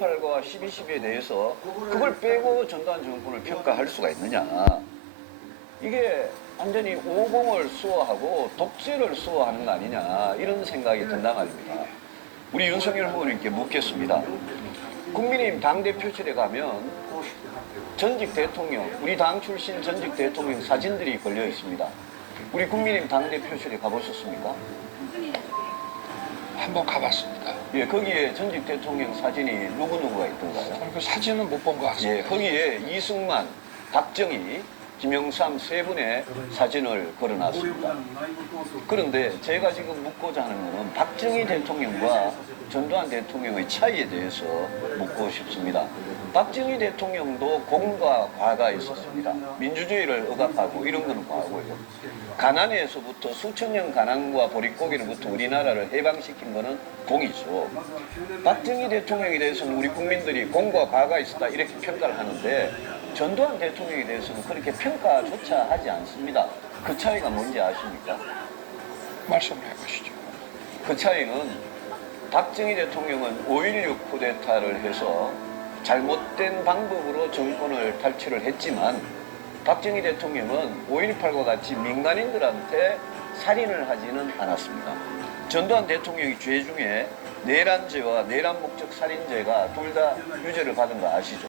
8과 12, 12에 대해서 그걸 빼고 전두환 정권을 평가할 수가 있느냐. 이게 완전히 오공을 수호하고 독재를 수호하는 거 아니냐 이런 생각이 든단 말입니다. 우리 윤석열 후보님께 묻겠습니다. 국민의힘 당대표실에 가면 전직 대통령, 우리 당 출신 전직 대통령 사진들이 걸려 있습니다. 우리 국민의힘 당대표실에 가보셨습니까? 한번 가봤습니다. 예, 거기에 전직 대통령 사진이 누구누구가 있던가요? 그 사진은 못 본 것 같습니다. 예, 거기에 이승만, 박정희, 김영삼 세 분의 사진을 걸어놨습니다. 그런데 제가 지금 묻고자 하는 것은 박정희 대통령과 전두환 대통령의 차이에 대해서 묻고 싶습니다. 박정희 대통령도 공과 과가 있었습니다. 민주주의를 억압하고 이런 거는 과거예요. 가난에서부터 수천 년 가난과 보릿고기로부터 우리나라를 해방시킨 거는 공이죠. 박정희 대통령에 대해서는 우리 국민들이 공과 과가 있었다 이렇게 평가를 하는데 전두환 대통령에 대해서는 그렇게 평가조차 하지 않습니다. 그 차이가 뭔지 아십니까? 말씀을 해보시죠. 그 차이는 박정희 대통령은 5.16 쿠데타를 해서 잘못된 방법으로 정권을 탈취를 했지만 박정희 대통령은 5.18과 같이 민간인들한테 살인을 하지는 않았습니다. 전두환 대통령의 죄 중에 내란죄와 내란 목적 살인죄가 둘 다 유죄를 받은 거 아시죠?